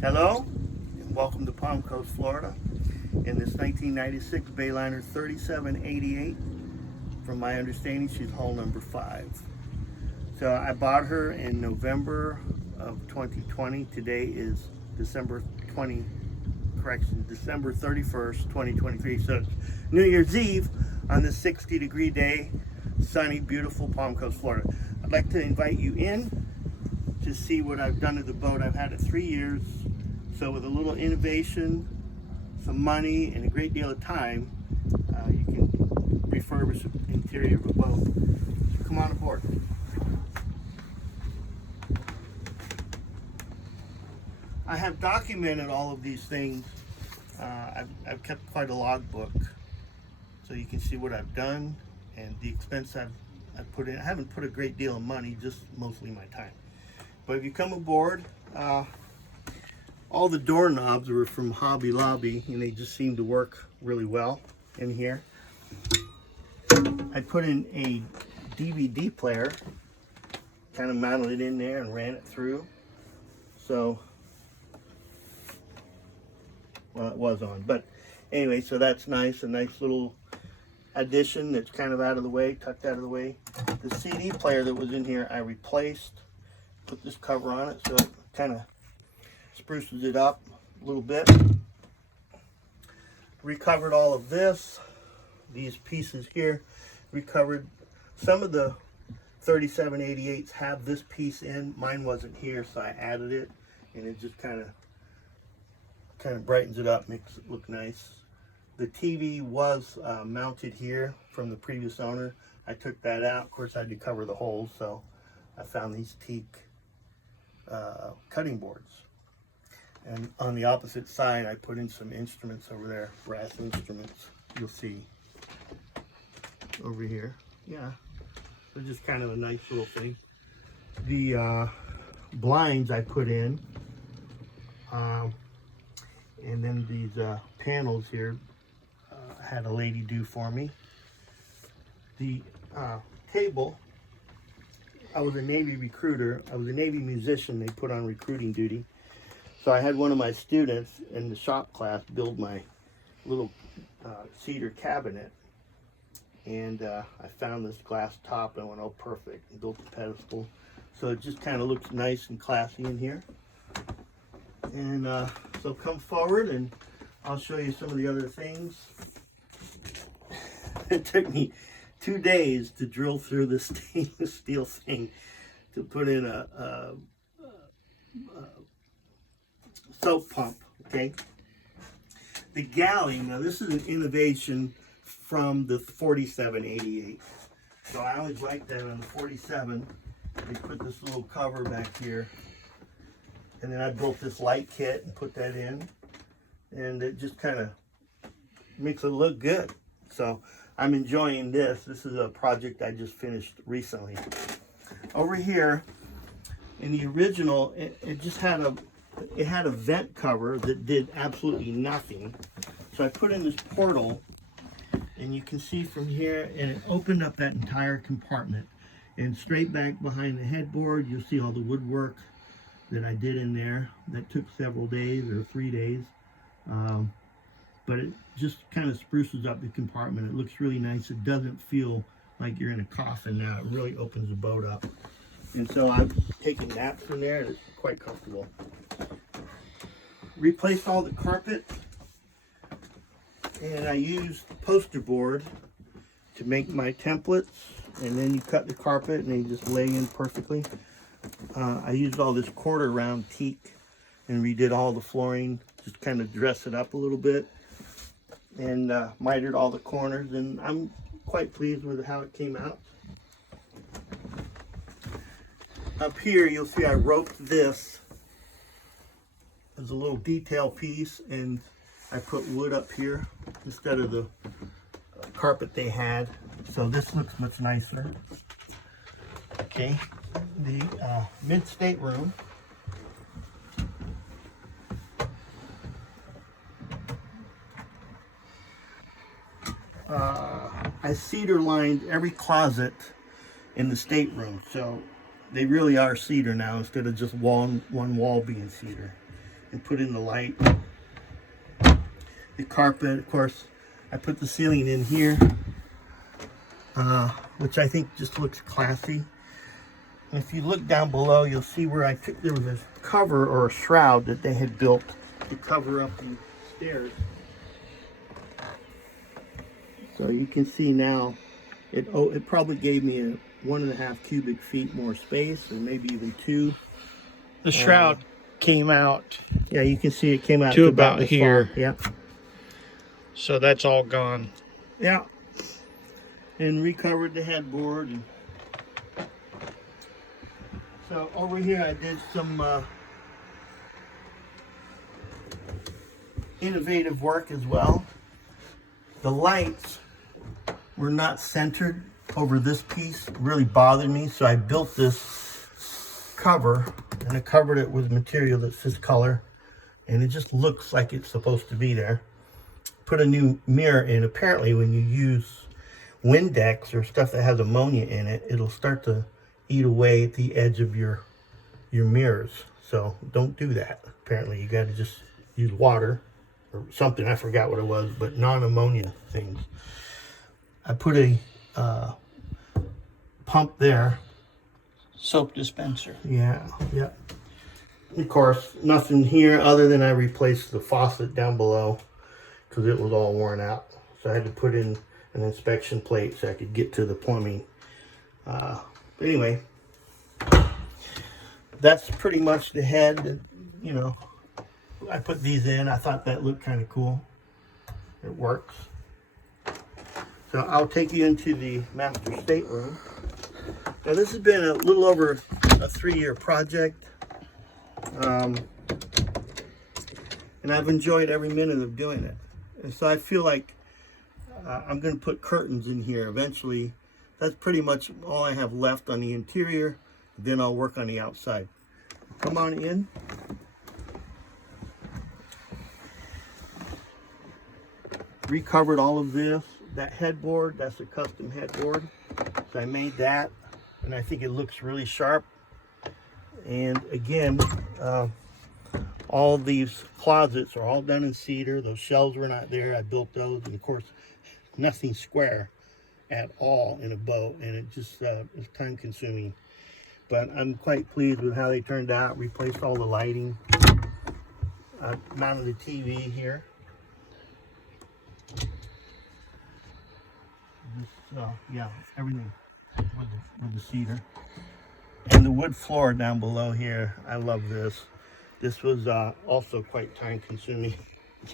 Hello, and welcome to Palm Coast, Florida, in this 1996 Bayliner 3788. From my understanding, she's hull number 5. So I bought her in November of 2020. Today is December 31st, 2023. So it's New Year's Eve on this 60-degree day, sunny, beautiful Palm Coast, Florida. I'd like to invite you in to see what I've done to the boat. I've had it 3 years. So with a little innovation, some money, and a great deal of time, you can refurbish the interior of a boat. So come on aboard. I have documented all of these things. I've kept quite a logbook, so you can see what I've done and the expense I've put in. I haven't put a great deal of money, just mostly my time. But if you come aboard, all the doorknobs were from Hobby Lobby, and they just seem to work really well in here. I put in a DVD player, kind of mounted it in there and ran it through. So, well, it was on, but anyway, so that's nice, a nice little addition that's kind of out of the way, tucked out of the way. The CD player that was in here, I replaced, put this cover on it, so it kind of spruces it up a little bit. Recovered all of this, these pieces here, recovered. Some of the 3788s have this piece in. Mine wasn't here, so I added it, and it just kind of brightens it up, makes it look nice. The TV was mounted here from the previous owner. I took that out. Of course, I had to cover the holes, so I found these teak cutting boards. And on the opposite side, I put in some instruments over there, brass instruments. You'll see over here. Yeah, they're just kind of a nice little thing. The blinds I put in, and then these panels here, I had a lady do for me. The table, I was a Navy recruiter. I was a Navy musician. They put on recruiting duty. So I had one of my students in the shop class build my little cedar cabinet, and I found this glass top and I went, oh, perfect, and built the pedestal. So it just kind of looks nice and classy in here. And so come forward and I'll show you some of the other things. It took me 2 days to drill through this stainless steel thing to put in a soap pump, okay? The galley, now this is an innovation from the 4788. So I always like that on the 47. They put this little cover back here. And then I built this light kit and put that in. And it just kind of makes it look good. So I'm enjoying this. This is a project I just finished recently. Over here, in the original, it just had a vent cover that did absolutely nothing. So I put in this portal, and you can see from here, and it opened up that entire compartment. And straight back behind the headboard, you'll see all the woodwork that I did in there. That took several days or 3 days. But it just kind of spruces up the compartment. It looks really nice. It doesn't feel like you're in a coffin now. It really opens the boat up. And so I've taken naps in there, and it's quite comfortable. Replaced all the carpet, and I used poster board to make my templates, and then you cut the carpet and they just lay in perfectly. I used all this quarter round teak and redid all the flooring, just kind of dress it up a little bit, and mitered all the corners, and I'm quite pleased with how it came out. Up here you'll see I roped this as a little detail piece, and I put wood up here instead of the carpet they had, so this looks much nicer. Okay, the mid-stateroom. I cedar lined every closet in the stateroom, so they really are cedar now instead of just one wall being cedar. and put in the light. The carpet, of course, I put the ceiling in here, which I think just looks classy. And if you look down below, you'll see where there was a cover or a shroud that they had built to cover up the stairs. So you can see now, it probably gave me a 1.5 cubic feet more space, or maybe even 2. The shroud came out. Yeah, you can see it came out to about here. Far. Yeah. So that's all gone. Yeah. And recovered the headboard. And so over here I did some innovative work as well. The lights were not centered over this piece. It really bothered me, so I built this cover, and I covered it with material that's this color, and it just looks like it's supposed to be there. Put a new mirror in. Apparently when you use Windex or stuff that has ammonia in it, it'll start to eat away at the edge of your mirrors. So don't do that. Apparently you got to just use water or something. I forgot what it was, but non-ammonia things. I put a pump there. Soap dispenser. Yeah. Of course, nothing here other than I replaced the faucet down below because it was all worn out. So I had to put in an inspection plate so I could get to the plumbing. But anyway, that's pretty much the head. You know, I put these in. I thought that looked kind of cool. It works. So I'll take you into the master stateroom. Now this has been a little over a 3-year project. And I've enjoyed every minute of doing it. And so I feel like I'm going to put curtains in here eventually. That's pretty much all I have left on the interior. Then I'll work on the outside. Come on in. Recovered all of this. That headboard, that's a custom headboard. So I made that, and I think it looks really sharp. And again, all of these closets are all done in cedar. Those shelves were not there. I built those, and of course, nothing square at all in a boat, and it just is time consuming. But I'm quite pleased with how they turned out. Replaced all the lighting. Mounted the TV here. Yeah, everything with the cedar. And the wood floor down below here, I love this. This was also quite time consuming,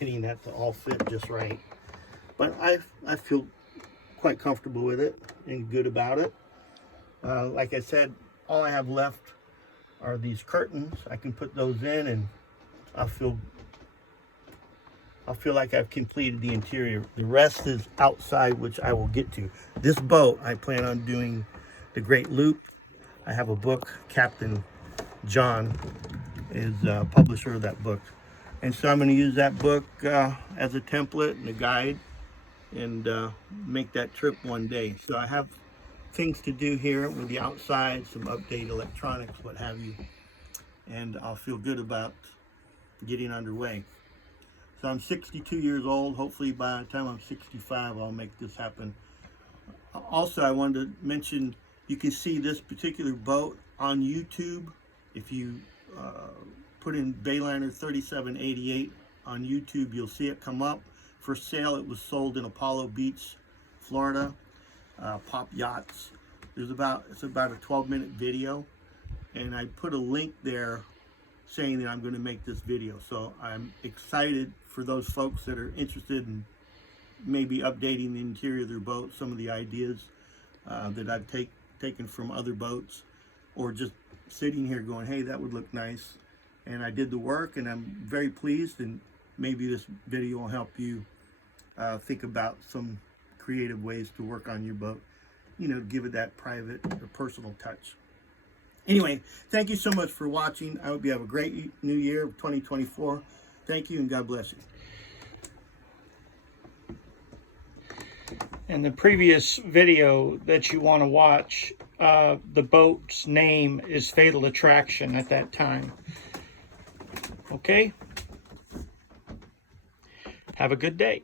getting that to all fit just right. But I feel quite comfortable with it and good about it. Like I said, all I have left are these curtains. I can put those in, and I'll feel like I've completed the interior. The rest is outside, which I will get to. This boat, I plan on doing the Great Loop. I have a book. Captain John is publisher of that book. And so I'm going to use that book as a template and a guide, and make that trip one day. So I have things to do here with the outside, some update electronics, what have you. And I'll feel good about getting underway. So I'm 62 years old. Hopefully by the time I'm 65, I'll make this happen. Also, I wanted to mention, you can see this particular boat on YouTube. If you put in Bayliner 3788 on YouTube, you'll see it come up. For sale, it was sold in Apollo Beach, Florida. Pop Yachts. It's about a 12-minute video. And I put a link there saying that I'm going to make this video. So I'm excited for those folks that are interested in maybe updating the interior of their boat, some of the ideas that I've taken from other boats, or just sitting here going, hey, that would look nice. And I did the work, and I'm very pleased, and maybe this video will help you think about some creative ways to work on your boat, you know, give it that private or personal touch. Anyway, thank you so much for watching. I hope you have a great new year of 2024. Thank you, and God bless you. In the previous video that you want to watch, the boat's name is Fatal Attraction at that time. Okay? Have a good day.